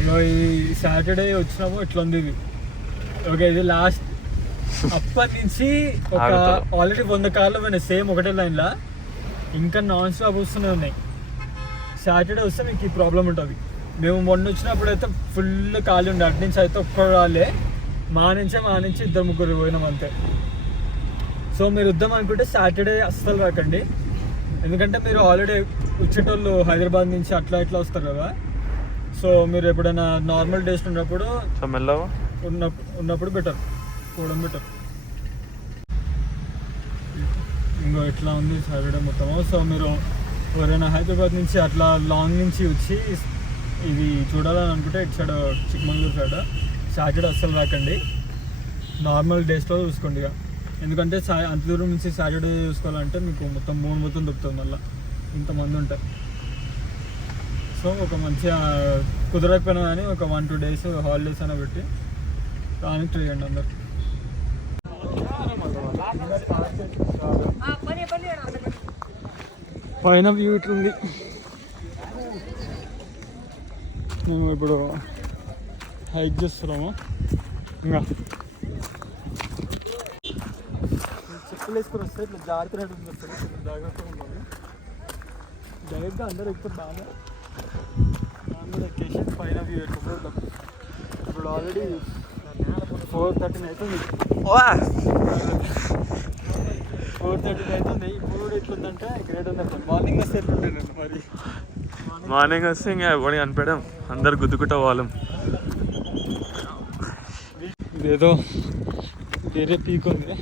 ఇగో ఈ సాటర్డే వచ్చినాము ఇట్లా ఉంది ఇది. ఓకే, ఇది లాస్ట్. అప్పటి నుంచి ఒక ఆల్రెడీ 100 కార్లు పోయినాయి సేమ్ ఒకటే లైన్లో, ఇంకా నాన్ స్టాప్ వస్తూనే ఉన్నాయి. సాటర్డే వస్తే మీకు ఈ ప్రాబ్లం ఉంటుంది. మేము మొన్న వచ్చినప్పుడు అయితే ఫుల్ ఖాళీ ఉండే, అటు నుంచి అయితే ఒక్కరు రాలే, మా నుంచి 2-3 పోయినాం అంతే. సో మీరు వద్దాం అనుకుంటే సాటర్డే అస్సలు రాకండి, ఎందుకంటే మీరు ఆల్రెడీ వచ్చేటోళ్ళు హైదరాబాద్ నుంచి అట్లా ఇట్లా వస్తారు కదా. సో మీరు ఎప్పుడైనా నార్మల్ డేస్ ఉన్నప్పుడు ఉన్నప్పుడు బెటర్, పోవడం బెటర్. ఇంకో ఇట్లా ఉంది సాటర్డే మొత్తము. సో మీరు ఎవరైనా హైదరాబాద్ నుంచి అట్లా లాంగ్ నుంచి వచ్చి ఇది చూడాలని అనుకుంటే ఇటు సైడ్ చిక్కమంగళూరు సైడ్ సాటర్డే అస్సలు రాకండి, నార్మల్ డేస్లో చూసుకోండి ఇక. ఎందుకంటే అంత దూరం నుంచి సాటర్డే చూసుకోవాలంటే మీకు మొత్తం 3 మొత్తం దొరుకుతుంది, మళ్ళీ ఇంతమంది ఉంటాయి. సో ఒక మంచిగా కుదరకపోయినా కానీ ఒక 1-2 డేస్ హాలిడేస్ అయినా పెట్టి రానికి ట్రై చేయండి అందరు. పైన వ్యూ ఇట్లుంది. మేము ఇప్పుడు హైక్ చేస్తున్నాము. ఇంకా చెప్పులు వేసుకొని వస్తే ఇట్లా జాగ్రత్త వస్తుంది, జాగ్రత్తగా ఉండాలి. డైరెక్ట్గా అందరూ ఎక్కువ బాగా దాని ఎక్కేసి పైన వ్యూ ఎక్కువ. ఇప్పుడు ఆల్రెడీ 4:13 అవుతుంది, 4:13 అవుతుంది. ఇప్పుడు కూడా ఎట్లుందంటే గ్రేట్ ఉందంటే మార్నింగ్ వస్తే ఎట్లుంటాయి నేను మరి. మార్నింగ్ వస్తే ఇంకా ఎవరి కనిపెట్టాం, అందరు గుద్దుకుంటా వాళ్ళం. ఇదేదో వేరే పీక్ ఉంది,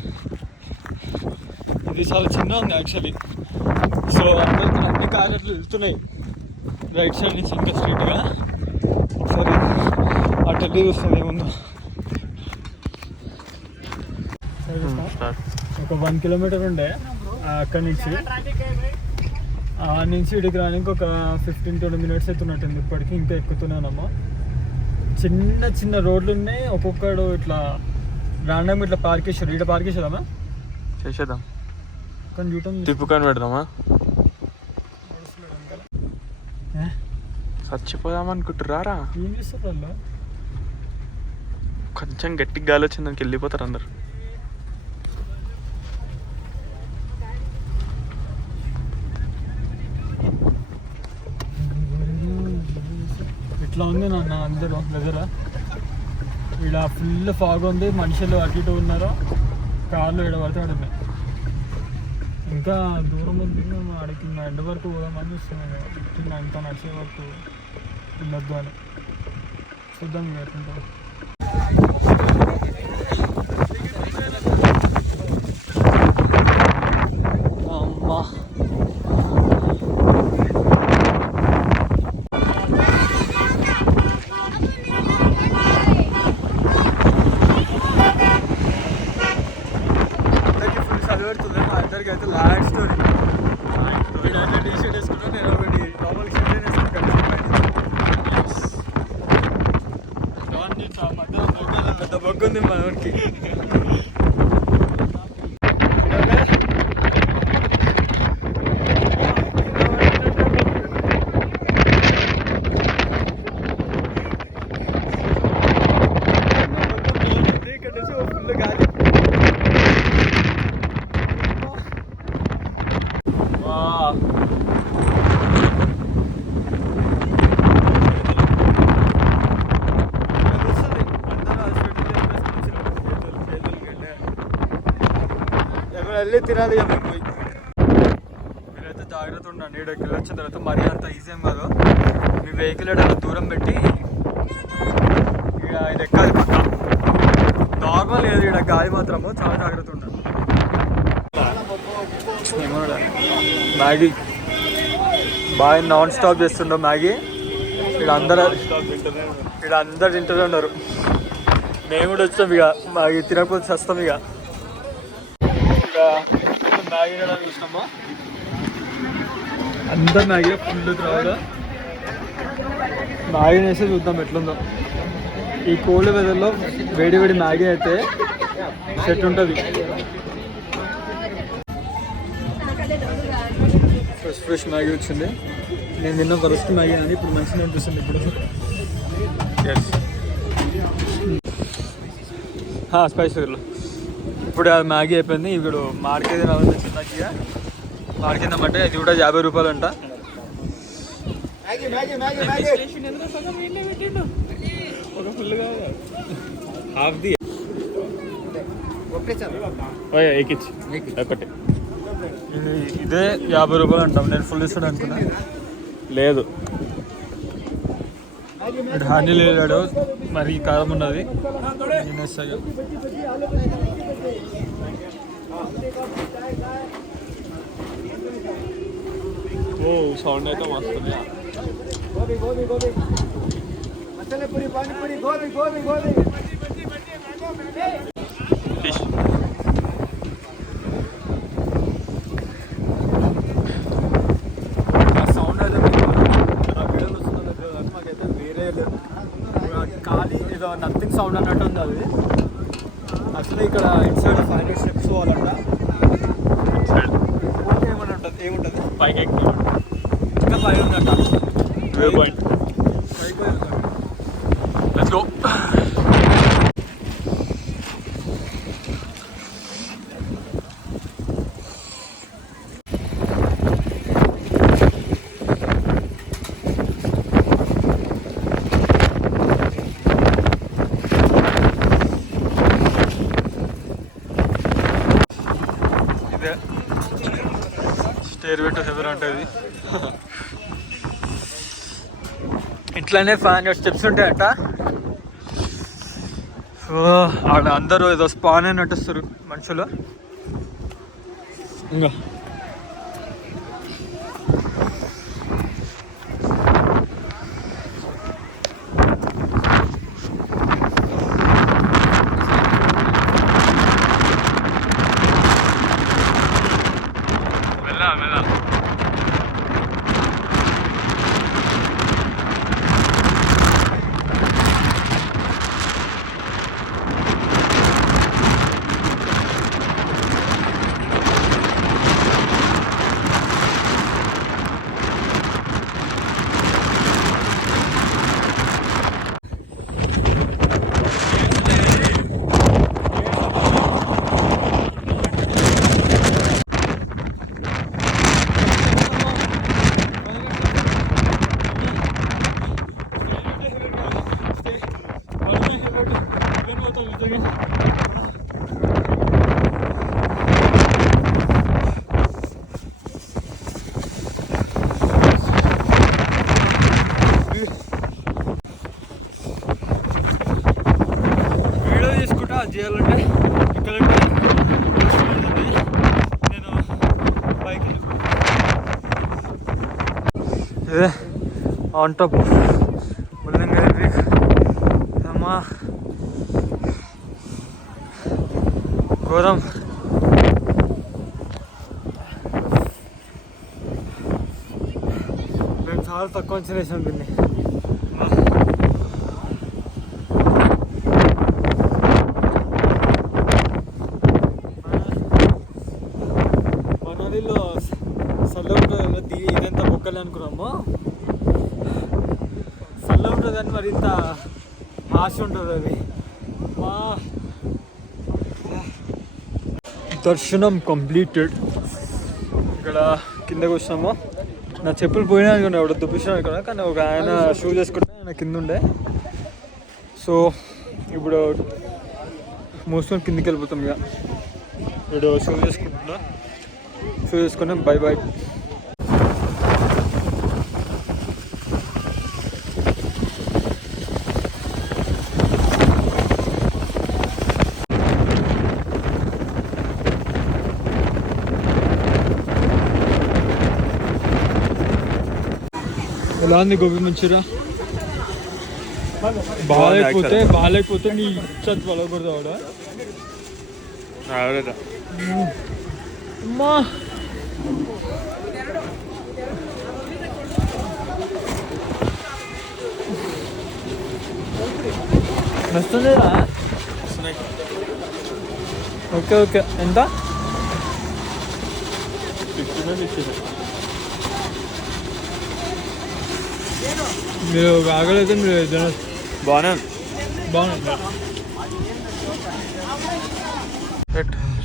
ఇది చాలా చిన్న ఉంది యాక్చువల్లీ. సో అందరికి అన్ని కార్లు అట్లా వెళ్తున్నాయి రైట్ సైడ్ నుంచి ఇంకా స్ట్రీట్గా. సరే అటు వెళ్ళి చూస్తుంది ఏముందో. ఒక 1 కిలోమీటర్ ఉండే అక్కడి నుంచి, ఆ నుంచి ఇడికి రానికి ఒక 15-20 మినిట్స్ అవుతున్నట్టుంది. ఇప్పటికీ ఇంకా ఎక్కుతున్నానమ్మా. చిన్న చిన్న రోడ్లు ఉన్నాయి, ఒక్కొక్కడు ఇట్లా ర్యాండమ్ ఇట్లా పార్క్ చేసారు. ఇక్కడ పార్క్ చేసేదామా? చేసేద్దాం, కానీ చూడటం తిప్పుకొని పెడదామా? చచ్చిపోదాం అనుకుంటున్నారా? ఏం చేస్తారు వాళ్ళు? కొంచెం గట్టిగా గాలి వచ్చిందానికి వెళ్ళిపోతారు అందరు. ఇట్లా ఉంది నాన్న అందరూ వెదర్. ఇక్కడ ఫుల్ ఫాగ్ ఉంది, మనుషులు అటు ఇటు ఉన్నారు, కార్లు ఇక్కడ పడితే ఉన్నాయి. ఇంకా దూరం ఉంది, ఆడికి ఎండ వరకు పోదామని చూస్తున్నాను. అంత నడిచే వరకు ఉండద్దు అని చూద్దాం ఇక ఎట్లుంటుందో. అమ్మా చదివేడుతుంది, మా ఇద్దరికి అయితే లాగ్ స్టోరీ. వీడైతే టీ షర్ట్ వేసుకున్నా, నేను ఒకటి లోపలికి షర్ట్ వేసుకుని మధ్యలో పెద్ద బొగ్గుంది మా ఊరికి. ఇక్కడ నుంచి ఫుల్ గాలి. వెళ్ళి తినాలి ఇక మేము పోయి. మీరైతే జాగ్రత్త ఉండండి, ఇక్కడికి వచ్చిన తర్వాత మరీ అంత ఈజీ ఏం కాదు. మీ వెహికల్ అలా దూరం పెట్టి ఇక ఇది ఎక్కాలి పక్క. నార్మల్ లేదు ఇక్కడ గాలి మాత్రము, చాలా జాగ్రత్త ఉండాలి. మ్యాగీ బాగా నాన్ స్టాప్ చేస్తుండవు మ్యాగీ. ఇక్కడ అందరు తింటూనే ఉన్నారు. మేము కూడా వచ్చాం ఇక మ్యాగీ తినకపోతే వస్తాం. ఇక మ్యాగీ తినడానికి చూసినామా, అందరు మ్యాగీ ఫుల్ రాగా మ్యాగీ వేసి చూద్దాం ఎట్లుందో. ఈ కోల్డ్ వెదర్లో వేడి వేడి మ్యాగీ అయితే సెట్ ఉంటుంది. ఫ్రెష్ మ్యాగీ వచ్చింది. నేను తిన్న ఫస్ట్ మ్యాగీ అని ఇప్పుడు మంచిగా అనిపిస్తుంది. ఇప్పుడు స్పైసీలో ఇప్పుడు అది మ్యాగీ అయిపోయింది. ఇప్పుడు మార్కెట్ రావాలి చిన్నగా మార్కెందామంటే ఇది కూడా 50 రూపాయలు అంట. ఒక ఫుల్గా హాఫ్ ది ఎక్కించి ఒకటి ఇదే 50 రూపాయలు అంటాం. నేను ఫుల్ ఇస్తాడు అనుకున్నా, లేదు హనీ లేడాడు, మరి కారం ఉన్నది. ఓ సౌండ్ అయితే వస్తుంది. ఫిష్ సౌండ్ అయితే వీడియోలో వస్తుంది, మాకైతే వేరే ఖాళీ ఏదో నథింగ్ సౌండ్ అన్నట్టు ఉంది. అది అసలు ఇక్కడ ఇటు సైడ్ 500 స్టెప్స్ పోవాలంట. ఏముంటుంది పైకి ఇంకా పై ఉందంట. Let's go. ఇదే స్టేర్ పెట్టు హెవర్ ఉంటుంది. ఇట్లానే 500 స్టెప్స్ ఉంటాయంట. ఆడ అందరూ ఏదో స్పాన్ అని నటిస్తారు మనుషులు. ఇంకా చేయాలంటే ఇక్కడ నేను బైక్ ఇదే ఆన్ టాప్ ముల్లంగిరి పీక్. అమ్మా ఘోరం. మేము చాలా తక్కువ అంచనా వేసాం దీన్ని. మనదిలో సల్ల ఉంటుంది, ఇదంతా బొక్కలే అనుకున్నాము. సల్ల ఉంటుంది అని మరి ఇంత ఆశ ఉంటుంది అది. దర్శనం కంప్లీటెడ్. ఇక్కడ కిందకు వచ్చినాము. నా చెప్పులు పోయినా అనుకున్నా, ఎవడో దుప్పించాను అనుకున్నా, కానీ ఒక ఆయన షూ చేసుకుంటే ఆయన కింద ఉండే. సో ఇప్పుడు మోసుకొని కిందికి వెళ్ళిపోతాం. ఇక ఇప్పుడు షూ చేసుకుంటున్నా, షూ చేసుకున్నాం. Bye bye. ఎలా ఉంది గోబీ మంచూరియా? బాగాలేకపోతే నీ ఇచ్చది పలకూడదు ఆవిడ. అమ్మా వస్తుందేరా? Okay okay. ఎంత? మీరు ఆగలేదు, మీరు బాగున్నాను.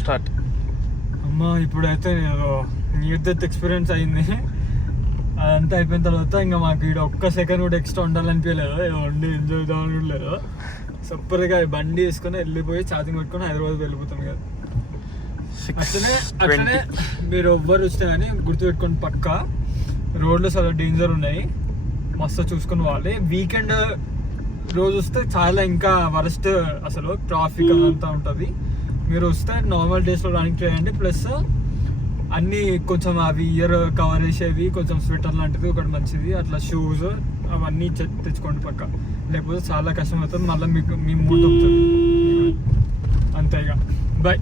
స్టార్ట్. అమ్మా ఇప్పుడైతే నియర్ డెత్ ఎక్స్పీరియన్స్ అయింది. అదంతా అయిపోయిన తర్వాత ఇంకా మాకు ఇక్కడ ఒక్క సెకండ్ కూడా ఎక్స్ట్రా ఉండాలనిపించలేదు, వండి ఎంజాయ్ చేద్దామని కూడా లేదు. సూపర్గా బండి వేసుకొని వెళ్ళిపోయి ఛార్జింగ్ పెట్టుకొని హైదరాబాద్ వెళ్ళిపోతాం కదా. అట్లనే మీరు ఎవ్వరు వస్తే కానీ గుర్తుపెట్టుకొని పక్క రోడ్లు చాలా డేంజర్ ఉన్నాయి, మస్తు చూసుకుని పోవాలి. వీకెండ్ రోజు వస్తే చాలా ఇంకా వరస్ట్, అసలు ట్రాఫిక్ అదంతా ఉంటుంది. మీరు వస్తే నార్మల్ డేస్లో రన్నింగ్ చేయండి. ప్లస్ అన్నీ కొంచెం అవి ఇయర్ కవర్ చేసేవి, కొంచెం స్వెటర్ లాంటిది ఒకటి మంచిది, అట్లా షూస్ అవన్నీ తెచ్చుకోండి పక్క, లేకపోతే చాలా కష్టం అవుతుంది. మళ్ళీ మీకు మీ మూడు అంతే. ఇక బాయ్.